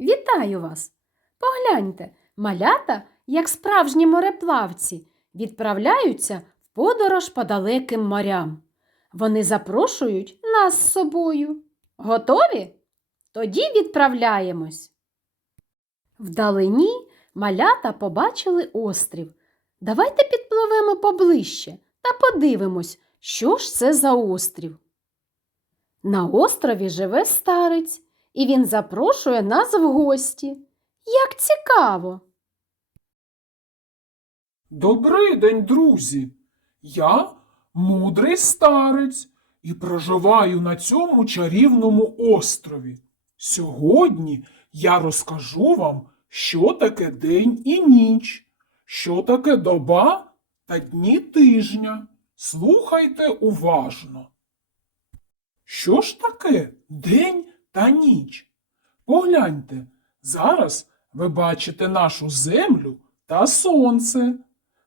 Вітаю вас! Погляньте, малята, як справжні мореплавці, відправляються в подорож по далеким морям. Вони запрошують нас з собою. Готові? Тоді відправляємось. Вдалині малята побачили острів. Давайте підпливемо поближче та подивимось, що ж це за острів. На острові живе старець, і він запрошує нас в гості. Як цікаво! Добрий день, друзі! Я мудрий старець і проживаю на цьому чарівному острові. Сьогодні я розкажу вам, що таке день і ніч, що таке доба та дні тижня. Слухайте уважно. Що ж таке день та ніч? Погляньте, зараз ви бачите нашу землю та сонце.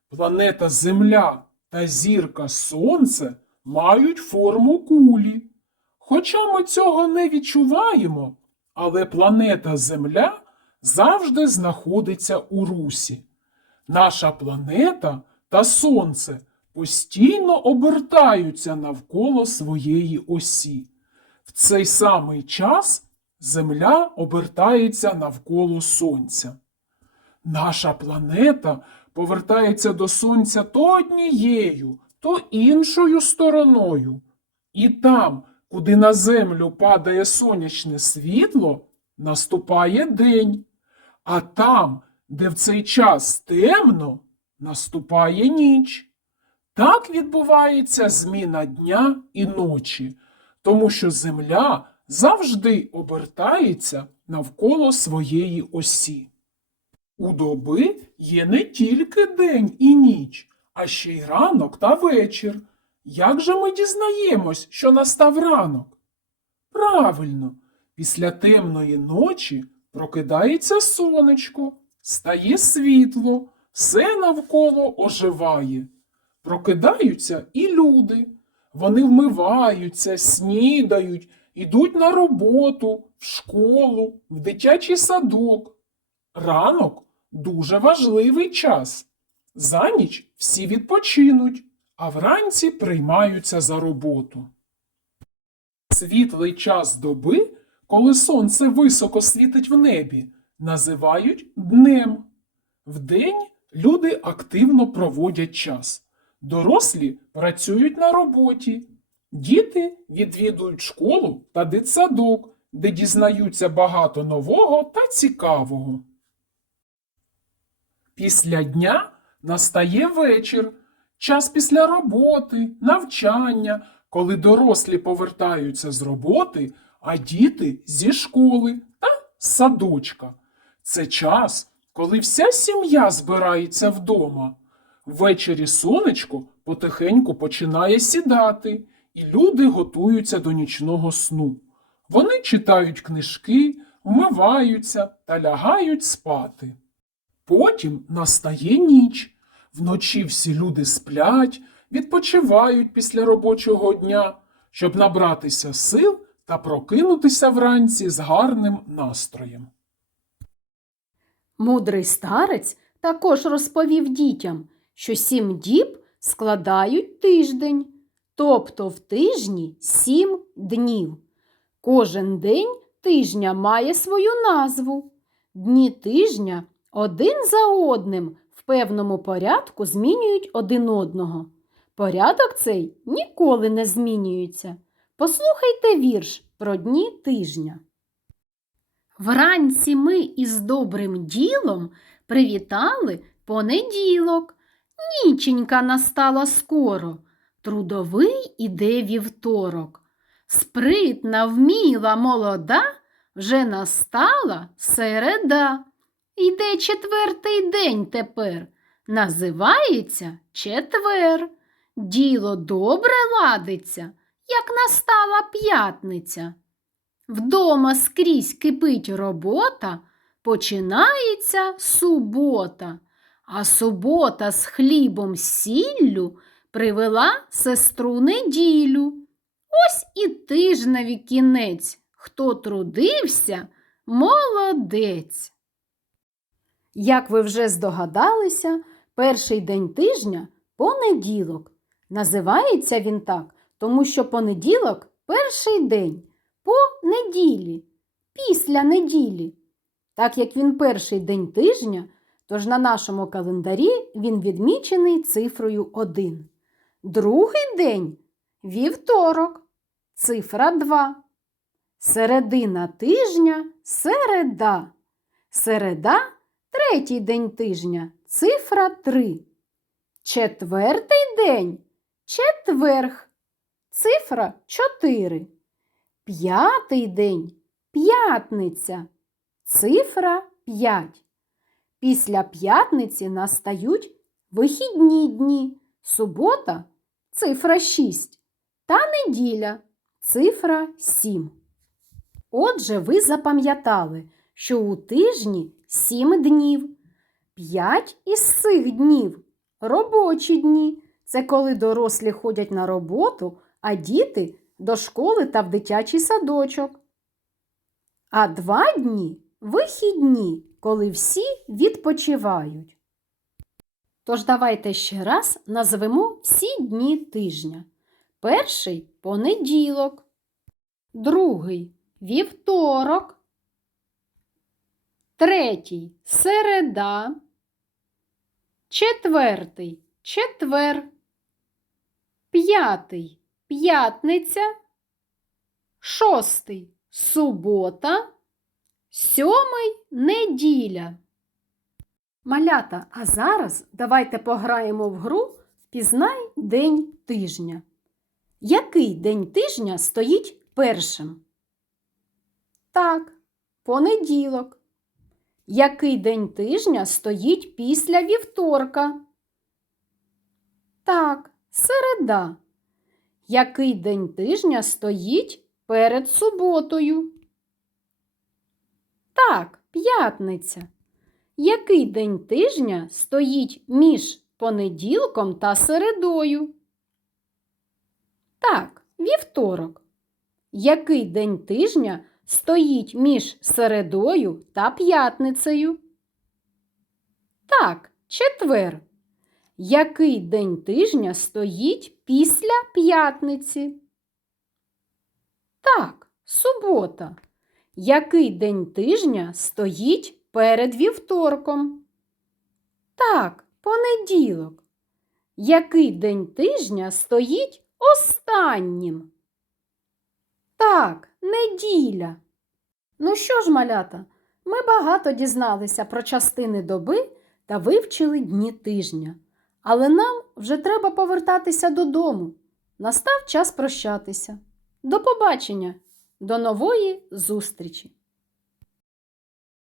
Планета Земля та зірка Сонце мають форму кулі. Хоча ми цього не відчуваємо, але планета Земля завжди знаходиться у русі. Наша планета та Сонце постійно обертаються навколо своєї осі. В цей самий час Земля обертається навколо Сонця. Наша планета повертається до Сонця то однією, то іншою стороною. І там, куди на землю падає сонячне світло, наступає день. А там, де в цей час темно, наступає ніч. Так відбувається зміна дня і ночі, тому що Земля завжди обертається навколо своєї осі. У доби є не тільки день і ніч, а ще й ранок та вечір. Як же ми дізнаємось, що настав ранок? Правильно, після темної ночі прокидається сонечко, стає світло, все навколо оживає. Прокидаються і люди. Вони вмиваються, снідають, ідуть на роботу, в школу, в дитячий садок. Ранок дуже важливий час. За ніч всі відпочинуть, а вранці приймаються за роботу. Світлий час доби, коли сонце високо світить в небі, називають днем. Вдень люди активно проводять час. Дорослі працюють на роботі. Діти відвідують школу та дитсадок, де дізнаються багато нового та цікавого. Після дня настає вечір, час після роботи, навчання, коли дорослі повертаються з роботи, а діти зі школи та садочка. Це час, коли вся сім'я збирається вдома. Ввечері сонечко потихеньку починає сідати, і люди готуються до нічного сну. Вони читають книжки, вмиваються та лягають спати. Потім настає ніч. Вночі всі люди сплять, відпочивають після робочого дня, щоб набратися сил та прокинутися вранці з гарним настроєм. Мудрий старець також розповів дітям, що сім діб складають тиждень, тобто в тижні сім днів. Кожен день тижня має свою назву. Дні тижня один за одним в певному порядку змінюють один одного. Порядок цей ніколи не змінюється. Послухайте вірш про дні тижня. Вранці ми із добрим ділом привітали понеділок. Ніченька настала скоро, трудовий іде вівторок. Спритна, вміла, молода, вже настала середа. Йде четвертий день тепер, називається четвер. Діло добре ладиться, як настала п'ятниця. Вдома скрізь кипить робота, починається субота, а субота з хлібом сіллю привела сестру неділю. Ось і тижневі кінець. Хто трудився, Молодець! Як ви вже здогадалися, перший день тижня понеділок. Називається він так, тому що понеділок перший день по неділі, після неділі. Так як він перший день тижня, тож на нашому календарі він відмічений цифрою 1. Другий день вівторок, цифра 2. Середина тижня середа. Середа третій день тижня цифра 3. Четвертий день четверг. Цифра 4. П'ятий день п'ятниця. Цифра 5. Після п'ятниці настають вихідні дні. Субота цифра 6 та неділя цифра 7. Отже, ви запам'ятали, що у тижні 7 днів. 5 із цих днів робочі дні. Це коли дорослі ходять на роботу, а діти до школи та в дитячий садочок. А два дні вихідні, коли всі відпочивають. Тож давайте ще раз назвемо всі дні тижня. Перший понеділок, другий вівторок, третій середа, четвертий четвер, п'ятий п'ятниця, шостий субота, сьомий неділя. Малята, а зараз давайте пограємо в гру Впізнай день тижня. Який день тижня стоїть першим? Так, понеділок. Який день тижня стоїть після вівторка? Так, середа. Який день тижня стоїть перед суботою? Так, п'ятниця. Який день тижня стоїть між понеділком та середою? Так, вівторок. Який день тижня стоїть між середою та п'ятницею? Так, четвер. Який день тижня стоїть після п'ятниці? Так, субота. Який день тижня стоїть перед вівторком? Так, понеділок. Який день тижня стоїть останнім? Так, неділя. Ну що ж, малята, ми багато дізналися про частини доби та вивчили дні тижня. Але нам вже треба повертатися додому. Настав час прощатися. До побачення, до нової зустрічі!